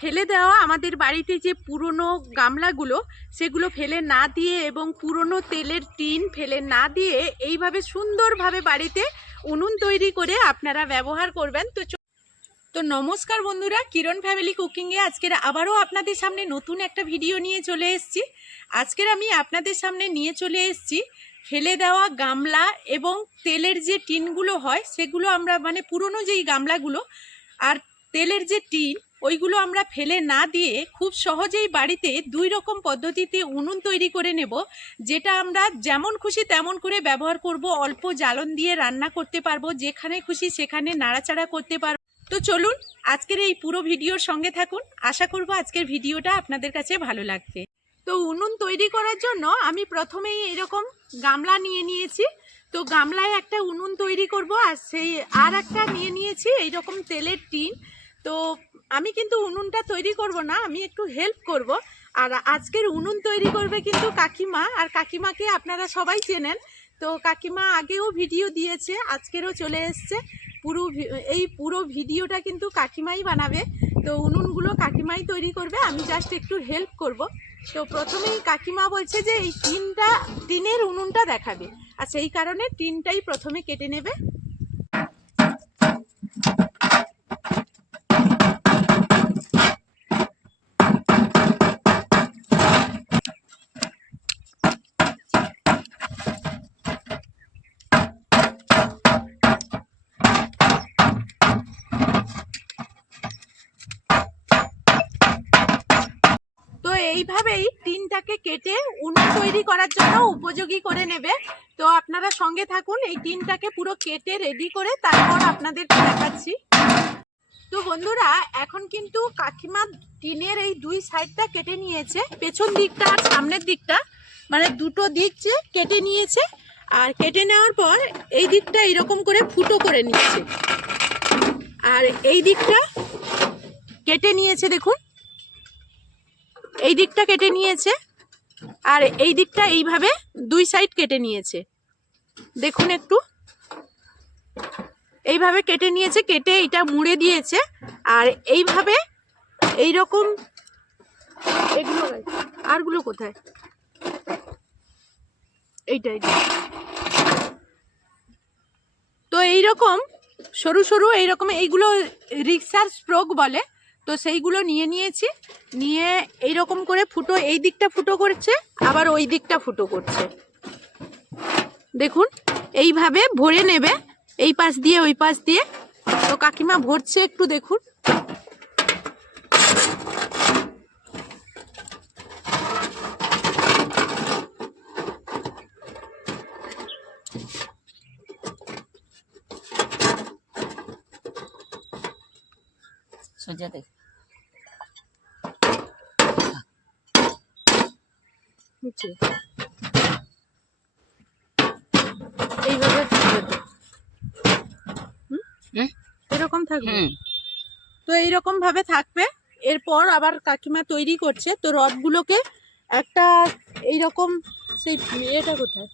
ফেলে দেওয়া আমাদের বাড়িতে যে পুরনো গামলাগুলো সেগুলো ফেলে না দিয়ে এবং পুরনো তেলের টিন ফেলে না দিয়ে এইভাবে সুন্দরভাবে বাড়িতে উনুন তৈরি করে আপনারা ব্যবহার করবেন। তো নমস্কার বন্ধুরা, কিরণ ফ্যামিলি কুকিংয়ে আজকের আবারও আপনাদের সামনে নতুন একটা ভিডিও নিয়ে চলে এসেছি। আজকের আমি আপনাদের সামনে নিয়ে চলে এসেছি ফেলে দেওয়া গামলা এবং তেলের যে টিনগুলো হয় সেগুলো আমরা পুরনো যেই গামলাগুলো আর তেলের যে টিন ওইগুলো আমরা ফেলে না দিয়ে খুব সহজেই বাড়িতে দুই রকম পদ্ধতিতে উনুন তৈরি করে নেব, যেটা আমরা যেমন খুশি তেমন করে ব্যবহার করব। অল্প জ্বালন দিয়ে রান্না করতে পারবো, যেখানে খুশি সেখানে নাড়াচাড়া করতে পারবো। তো চলুন আজকের এই পুরো ভিডিওর সঙ্গে থাকুন। আশা করব আজকের ভিডিওটা আপনাদের কাছে ভালো লাগবে। তো উনুন তৈরি করার জন্য আমি প্রথমেই এরকম গামলা নিয়ে নিয়েছি। তো গামলায় একটা উনুন তৈরি করব, আর একটা নিয়ে নিয়েছি এইরকম তেলের টিন। তো আমি কিন্তু উনুনটা তৈরি করব না, আমি একটু হেল্প করব। আর আজকের উনুন তৈরি করবে কিন্তু কাকিমা, আর কাকিমাকে আপনারা সবাই চেনেন। তো কাকিমা আগেও ভিডিও দিয়েছে, আজকেরও চলে এসছে। এই পুরো ভিডিওটা কিন্তু কাকিমাই বানাবে। তো উনুনগুলো কাকিমাই তৈরি করবে, আমি জাস্ট একটু হেল্প করব। তো প্রথমেই কাকিমা বলছে যে এই টিনের উনুনটা দেখাবে, আর সেই কারণে টিনটাই প্রথমে কেটে নেবে। তো এইভাবেই টিনটাকে কেটে উনুন তৈরি করার জন্য উপযোগী করে নেবে। তো আপনারা সঙ্গে থাকুন, এই টিনটাকে পুরো কেটে রেডি করে তারপর আপনাদেরকে দেখাচ্ছি। তো বন্ধুরা, এখন কিন্তু কাকিমা টিনের এই দুই সাইডটা কেটে নিয়েছে, পেছন দিকটা আর সামনের দিকটা, দুটো দিক যে কেটে নিয়েছে। আর কেটে নেওয়ার পর এই দিকটা এরকম করে ফুটো করে নিচ্ছে, আর এই দিকটা কেটে নিয়েছে। দেখুন, এই দিকটা কেটে নিয়েছে আর এই দিকটা এইভাবে দুই সাইড কেটে নিয়েছে। দেখুন, একটু এইভাবে কেটে নিয়েছে, কেটে এটা মুড়ে দিয়েছে। আর এইভাবে এইরকম এগুলো আরগুলো কোথায়, এইটাই। তো এইরকম সরু সরু এইরকম এইগুলো রিক্সার স্প্রোক বলে। তো সেইগুলো নিয়ে নিয়েছি, নিয়ে এইরকম করে ফুটো, এই দিকটা ফুটো করছে আবার ওই দিকটা ফুটো করছে। দেখুন, এইভাবে ভরে নেবে এই পাশ দিয়ে ওই পাশ দিয়ে। তো কাকিমা ভরছে, একটু দেখুন। সোজা দেখ, এইভাবে এরকম থাকবে। তো এইরকম ভাবে থাকবে। এরপর আবার কাকিমা তৈরি করছে। তো রডগুলোকে একটা এইরকম, সেই এটা কোথায়,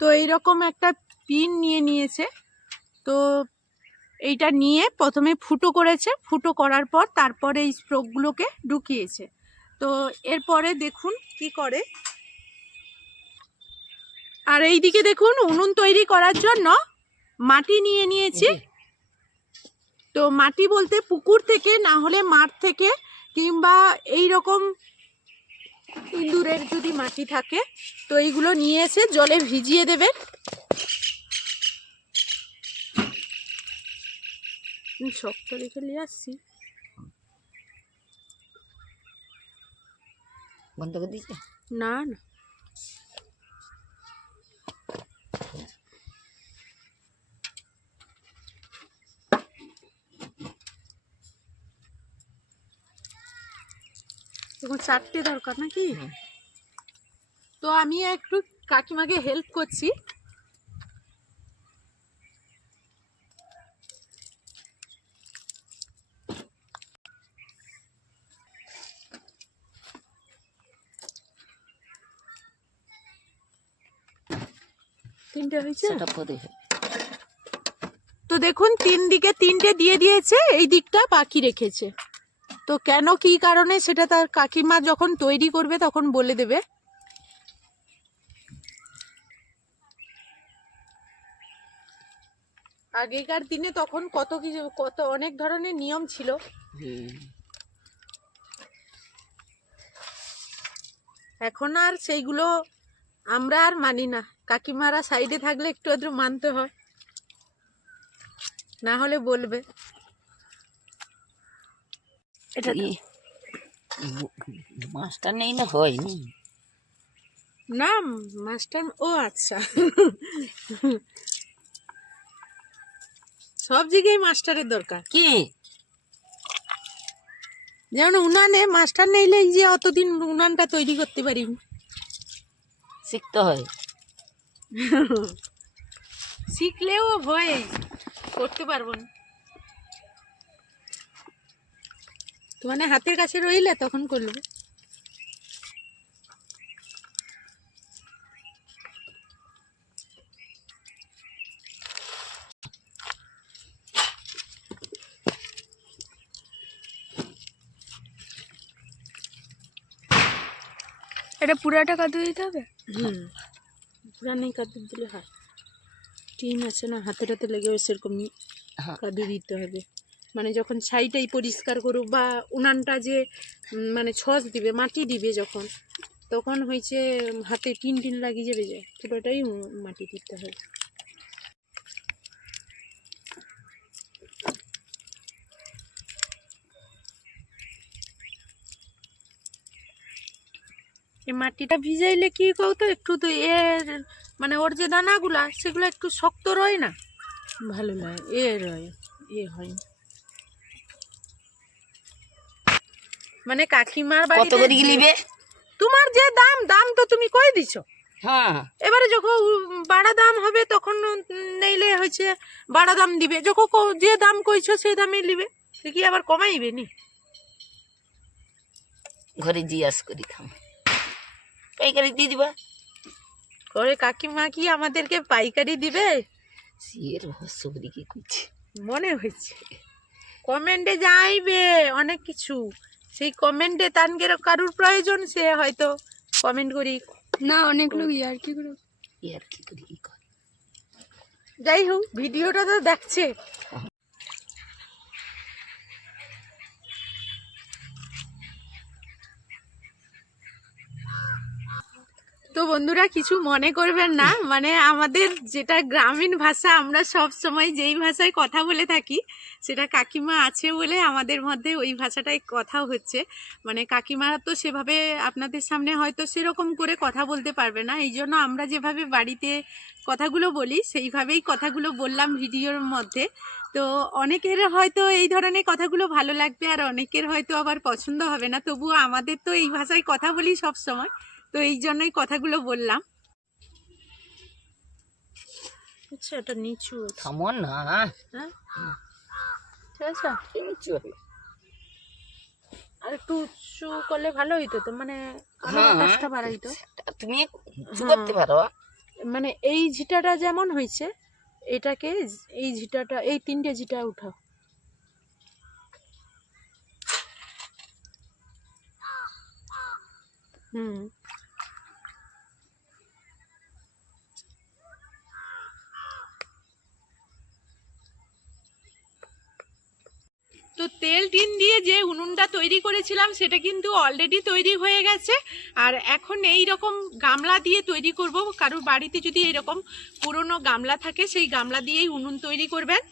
তো এইরকম একটা পিন নিয়ে নিয়েছে। তো এইটা নিয়ে প্রথমে ফুটো করেছে, ফুটো করার পর তারপরে এই স্ট্রোকগুলোকে ঢুকিয়েছে। তো এরপরে দেখুন কি করে। আর এইদিকে দেখুন, উনুন তৈরি করার জন্য মাটি নিয়ে নিয়েছি। তো মাটি বলতে পুকুর থেকে, না হলে মাঠ থেকে, কিংবা এই রকম ইঁদুরের যদি মাটি থাকে তো এইগুলো নিয়ে এসে জলে ভিজিয়ে দেবেন। শক্ত রেখে নিয়ে আসছি, বন্ধ করে দিয়েছে না না। এখন 4টে দরকার নাকি? তো আমি একটু কাকিমাকে হেল্প করছি। তিনটে হয়েছে। সেটা পরে তো দেখুন 3 দিকে 3টে দিয়ে দিয়েছে, এই দিকটা বাকি রেখেছে। তো কেন কি কারণে সেটা তার কাকিমা যখন তৈরি করবে তখন বলে দেবে। আগেকার দিনে তখন কত কিছু, কত অনেক ধরনের নিয়ম ছিল। এখন আর সেইগুলো আমরা আর মানি না। কাকিমারা সাইডে থাকলে একটু আধটু মানতে হয়, না হলে বলবে। এটা মাছটা নেই না হয়নি না মাস্টার, ও আচ্ছা, সব জায়গায় মাস্টারের দরকার। কি যেমন উনানে মাস্টার নেইলে এই যে অতদিন উনানটা তৈরি করতে পারিনি। শিখতে হয়, শিখলেও হয়, করতে পারবো না। তো মানে হাতের কাছে রইলে তখন করবে। এটা পুরাটা কাটতে দিতে হবে? পুরা নেই কাদু দিলে হয়, টিন আছে না হাতে টাতে লেগে সেরকম কাদু দিতে হবে। মানে যখন ছাইটাই পরিষ্কার করুক বা উনানটা যে মানে ছচ দিবে, মাটি দিবে যখন, তখন হয়েছে হাতে টিন টিন লাগিয়ে যাবে, যে পুরোটাই মাটি দিতে হবে। এই মাটিটা ভিজাইলে কি কও তো, একটু তো এর মানে ওর যে দানাগুলা সেগুলো একটু শক্ত রয় না, ভালো লাগে, এ রয়, এ হয় না। মানে কাকিমার কত বাড়িতে করে গিলিবে? তোমার যে দাম, দাম তো তুমি কই দিছো। হ্যাঁ, এবারে যখন বাড়া দাম হবে তখন নেইলে হয়েছে বাড়া দাম দিবে, যখন যে দাম কইছো সেই দামে নিবে, সে কি আবার কমাইবে নি? ঘরে জিজ্ঞাস করি খাম, পাইকারি দিয়ে দিবা। করে কাকিমা কি আমাদেরকে পাইকারি দিবে? সিয়ের রহস্য করি কি করছে মনে হয়েছে কমেন্টে যাইবে অনেক কিছু, সেই কমেন্টে তানগের কারুর প্রয়োজন, সে হয়তো কমেন্ট করি। না, অনেক লোক ইয়ার কি করে। ইয়ার কি করি কি করে। যাই হোক, ভিডিওটা তো দেখছে। তো বন্ধুরা কিছু মনে করবেন না, মানে আমাদের যেটা গ্রামীণ ভাষা, আমরা সব সময় যেই ভাষায় কথা বলে থাকি, সেটা কাকিমা আছে বলে আমাদের মধ্যে ওই ভাষাটাই কথা হচ্ছে। মানে কাকিমারা তো সেভাবে আপনাদের সামনে হয়তো সেরকম করে কথা বলতে পারবে না, এই জন্য আমরা যেভাবে বাড়িতে কথাগুলো বলি সেইভাবেই কথাগুলো বললাম ভিডিওর মধ্যে। তো অনেকের হয়তো এই ধরনের কথাগুলো ভালো লাগবে, আর অনেকের হয়তো আবার পছন্দ হবে না, তবুও আমাদের তো এই ভাষায় কথা বলি সব সময়, তো এই জন্যই কথাগুলো বললাম। আচ্ছা, এটা নিচু আছে। থামো না, হ্যাঁ ঠিক আছে, নিচু হবে। আর একটু উঁচু করলে ভালো হইতো, তো মানে হ্যাঁ, আকাশটা বাড়াইতো। তুমি উঁচু করতে পারো। মানে এই ঝিটাটা যেমন হয়েছে, এটাকে এই ঝিটাটা, এই 3টে ঝিটা উঠাও। হুম, তো তেল টিন দিয়ে যে উনুনটা তৈরি করেছিলাম সেটা কিন্তু অলরেডি তৈরি হয়ে গেছে। আর এখন এই রকম গামলা দিয়ে তৈরি করব। কারোর বাড়িতে যদি এরকম পুরনো গামলা থাকে, সেই গামলা দিয়েই উনুন তৈরি করবেন।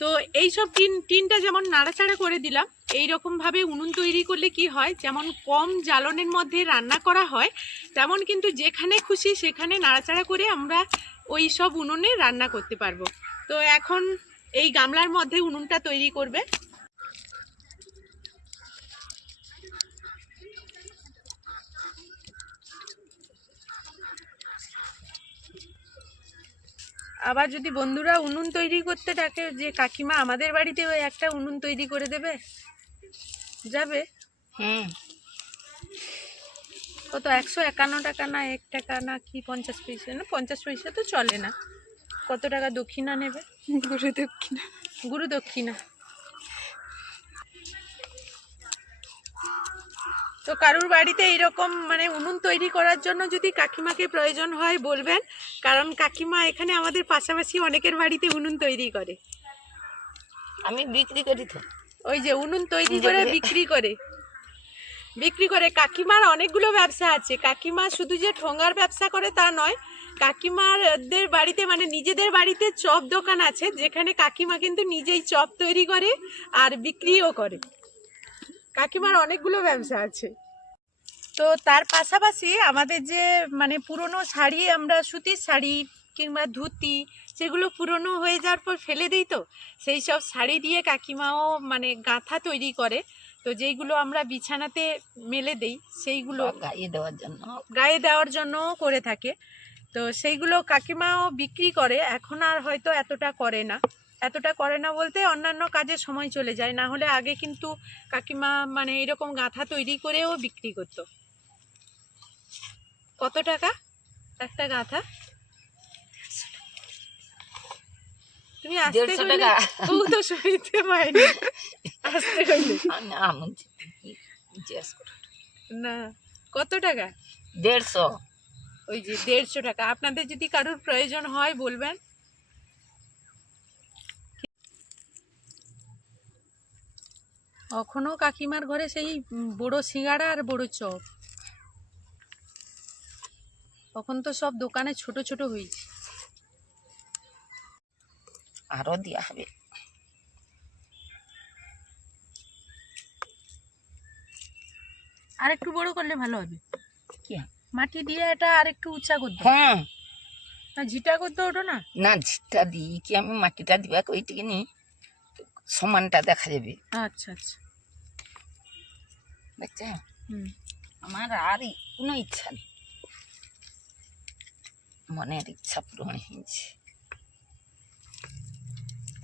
তো এইসব টিনটা যেমন নাড়াচাড়া করে দিলাম, এই রকমভাবে উনুন তৈরি করলে কি হয়, যেমন কম জ্বালনের মধ্যে রান্না করা হয়, তেমন কিন্তু যেখানে খুশি সেখানে নাড়াচাড়া করে আমরা ওই সব উনুনে রান্না করতে পারবো। তো এখন এই গামলার মধ্যে উনুনটা তৈরি করবে। আবার যদি বন্ধুরা উনুন তৈরি করতে ডাকে যে কাকিমা আমাদের বাড়িতে ওই একটা উনুন তৈরি করে দেবে, যাবে? হুম, কত 151 টাকা না 1 টাকা না কি 50 পয়সা, না 50 পয়সা তো চলে না, কত টাকা দক্ষিণা নেবে? গুরু দক্ষিণা। গুরু দক্ষিণা। তো কারুর বাড়িতে এইরকম মানে উনুন তৈরি করার জন্য যদি কাকিমাকে প্রয়োজন হয় বলবেন, কারণ কাকিমা এখানে আমাদের পাশাপাশি অনেকের বাড়িতে উনুন তৈরি করে। আমি বিক্রি করি তো। ওই যে উনুন তৈরি করে বিক্রি করে কাকিমার অনেকগুলো ব্যবসা আছে। কাকিমা শুধু যে ঠোঙার ব্যবসা করে তা নয়, কাকিমারদের বাড়িতে মানে নিজেদের বাড়িতে চপ দোকান আছে, যেখানে কাকিমা কিন্তু নিজেই চপ তৈরি করে আর বিক্রিও করে। কাকিমার অনেকগুলো ব্যবসা আছে। তো তার পাশাপাশি আমাদের যে মানে পুরনো শাড়ি, আমরা সুতির শাড়ি কিংবা ধুতি সেগুলো পুরনো হয়ে যাওয়ার পর ফেলে দিই, তো সেই সব শাড়ি দিয়ে কাকিমাও মানে গাঁথা তৈরি করে। তো যেইগুলো আমরা বিছানাতে মেলে দেই সেইগুলো গায়ে দেওয়ার জন্য করে থাকে। তো সেইগুলো কাকিমাও বিক্রি করে। এখন আর হয়তো এতটা করে না বলতে অন্যান্য কাজে সময় চলে যায়। না হলে আগে কিন্তু কাকিমা মানে এরকম গাঁথা তৈরি করেও বিক্রি করতো। কত টাকা একটা গাঁথা? তুমি আসতে 150 টাকা। ও তো সইতে পারেনি, আসতে কইলে না। কত টাকা? 150। ওই যে 150 টাকা। আপনাদের যদি কারোর প্রয়োজন হয় বলবেন। এখনো কাকিমার ঘরে সেই বড় সিঙ্গাড়া আর বড় চপ। তখন তো সব দোকানে ছোট ছোট হয়েছে। আরো দিয়া হবে। আর একটু বড় করলে ভালো হবে। কি মাটি দিয়ে এটা আর একটু উঁচা করতে। হ্যাঁ, না ঝিটা করতে ওঠো না। না ঝিটা দিই কি আমি মাটিটা দিবা কইটিকে নি সমানটা দেখা যাবে। আচ্ছা আচ্ছা, বুঝছে? হুম। আমার আর কোনো ইচ্ছা নেই, মনের ইচ্ছা পূরণ হয়েছে।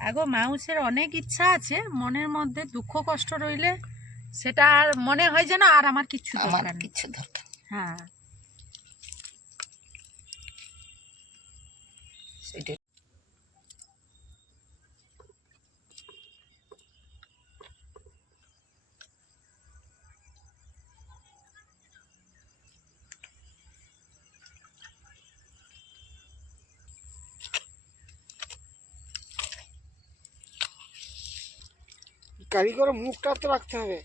আগো মানুষের অনেক ইচ্ছা আছে, মনের মধ্যে দুঃখ কষ্ট রইলে সেটা আর মনে হয় যেন আর আমার কিচ্ছু আমার দরকার নেই। কিছু দরকার নেই। হ্যাঁ, সেটা কারিগরের মুখটা তো রাখতে হবে।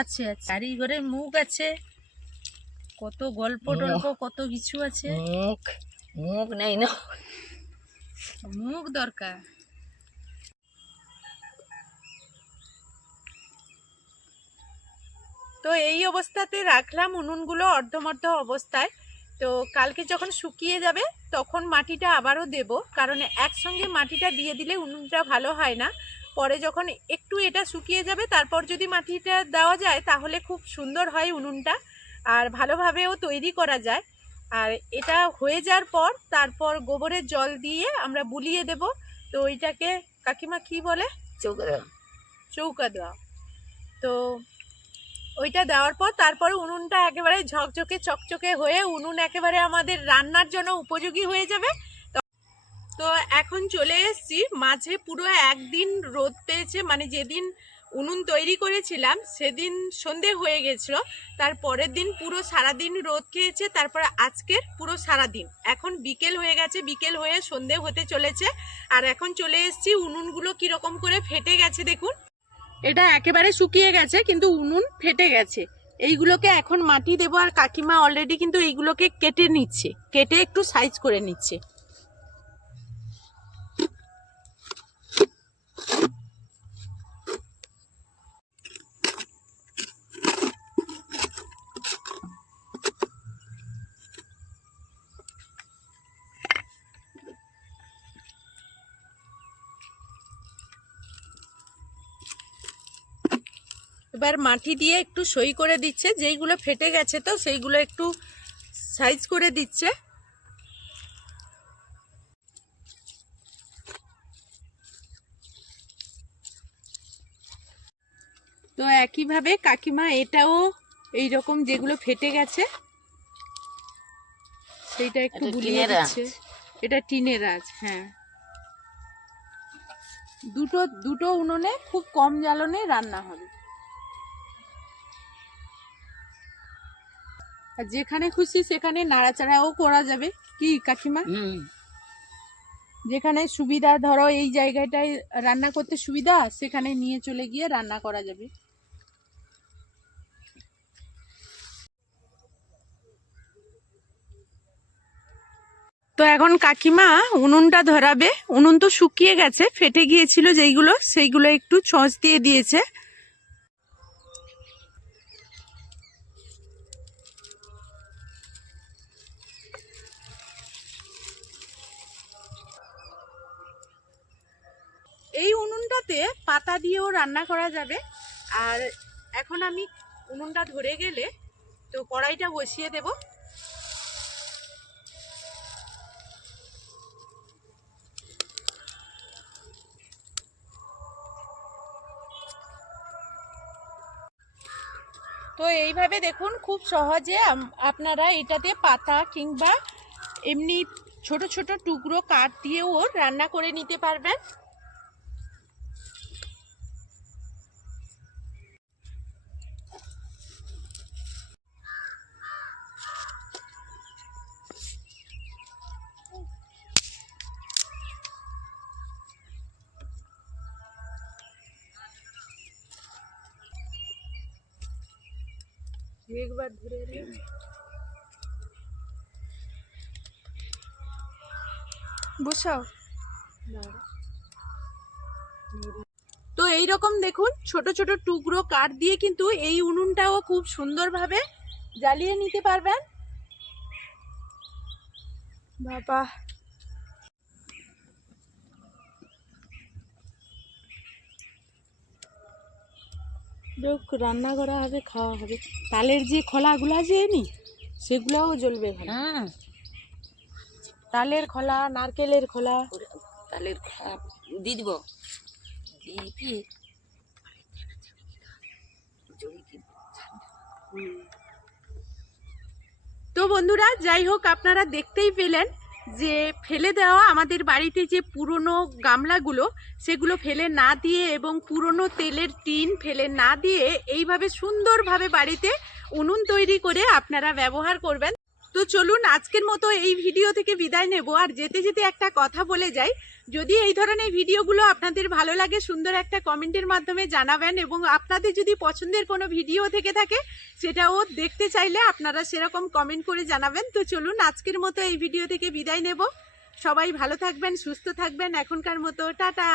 আছে আছে, কারিগরের মুখ আছে, কত গল্প টল্প কত কিছু আছে। মুখ নেই না, মুখ দরকার। তো এই অবস্থাতে রাখলাম উনুনগুলো অর্ধমর্ধ অবস্থায়। তো কালকে যখন শুকিয়ে যাবে তখন মাটিটা আবারও দেব, কারণ একসঙ্গে মাটিটা দিয়ে দিলে উনুনটা ভালো হয় না। পরে যখন একটু এটা শুকিয়ে যাবে তারপর যদি মাটিটা দেওয়া যায় তাহলে খুব সুন্দর হয় উনুনটা, আর ভালোভাবেও তৈরি করা যায়। আর এটা হয়ে যাওয়ার পর তারপর গোবরের জল দিয়ে আমরা বুলিয়ে দেব। তো ওইটাকে কাকিমা কি বলে? চৌকা দেওয়া। তো ওইটা দেওয়ার পর তারপরে উনুনটা একেবারে ঝকঝকে চকচকে হয়ে উনুন একেবারে আমাদের রান্নার জন্য উপযোগী হয়ে যাবে। তো এখন চলে এসেছি মাঝে, পুরো একদিন রোদ পেয়েছে, মানে যেদিন উনুন তৈরি করেছিলাম সেদিন সন্ধে হয়ে গেছিল, তার পরের দিন পুরো সারাদিন রোদ খেয়েছে, তারপরে আজকের পুরো সারাদিন। এখন বিকেল হয়ে গেছে, বিকেল হয়ে সন্ধে হতে চলেছে। আর এখন চলে এসেছি, উনুনগুলো কীরকম করে ফেটে গেছে দেখুন। এটা একেবারে শুকিয়ে গেছে কিন্তু উনুন ফেটে গেছে। এইগুলোকে এখন মাটি দেবো, আর কাকিমা অলরেডি কিন্তু এইগুলোকে কেটে নিচ্ছে, কেটে একটু সাইজ করে নিচ্ছে। এবার মাটি দিয়ে একটু সই করে দিচ্ছে, যেইগুলো ফেটে গেছে তো সেইগুলো একটু সাইজ করে দিচ্ছে। তো একইভাবে কাকিমা এটাও এইরকম যেগুলো ফেটে গেছে সেইটা একটু বুলিয়ে দিচ্ছে। এটা টিনের আঁচ, হ্যাঁ। দুটো দুটো উনুনে খুব কম জ্বালনে রান্না হবে। আর যেখানে খুশি সেখানে নাড়াচাড়াও করা যাবে, কি কাকিমা? যেখানে সুবিধা, ধরো এই জায়গাটায় রান্না করতে সুবিধা, সেখানে নিয়ে চলে গিয়ে রান্না করা যাবে। তো এখন কাকিমা উনুনটা ধরাবে। উনুন তো শুকিয়ে গেছে, ফেটে গিয়েছিল যেইগুলো, সেইগুলো একটু ছঁচ দিয়ে দিয়েছে। এই উনুনটাতে পাতা দিয়েও রান্না করা যাবে। আর এখন আমি উনুনটা ধরে গেলে তো কড়াইটা বসিয়ে দেব। তো এইভাবে দেখুন খুব সহজে আপনারা এটাতে পাতা কিংবা এমনি ছোট ছোট টুকরো কাঠ দিয়েও রান্না করে নিতে পারবেন। একবার ধরে বসাও। তো এইরকম দেখুন ছোট ছোট টুকরো কাঠ দিয়ে কিন্তু এই উনুনটাও খুব সুন্দরভাবে জ্বালিয়ে নিতে পারবেন। বাবা, রান্না করা হবে, খাওয়া হবে। তালের যে খোলাগুলো আছে নি, সেগুলোও জ্বলবে ভালো। তালের খোলা, নারকেলের খোলা। তাহলে দিয়ে দিব, দিয়ে কি তো বন্ধুরা, যাই হোক, আপনারা দেখতেই পেলেন যে ফেলে দেওয়া আমাদের বাড়িতে যে পুরনো গামলাগুলো, সেগুলো ফেলে না দিয়ে এবং পুরনো তেলের টিন ফেলে না দিয়ে এইভাবে সুন্দরভাবে বাড়িতে উনুন তৈরি করে আপনারা ব্যবহার করবেন। তো চলুন আজকের মতো এই ভিডিও থেকে বিদায় নেব। আর যেতে যেতে একটা কথা বলে যাই, যদি এই ধরনের ভিডিওগুলো আপনাদের ভালো লাগে সুন্দর একটা কমেন্টের মাধ্যমে জানাবেন, এবং আপনাদের যদি পছন্দের কোনো ভিডিও থেকে থাকে সেটাও দেখতে চাইলে আপনারা সেরকম কমেন্ট করে জানাবেন। তো চলুন আজকের মতো এই ভিডিও থেকে বিদায় নেব। সবাই ভালো থাকবেন, সুস্থ থাকবেন। এখনকার মতো টাটা।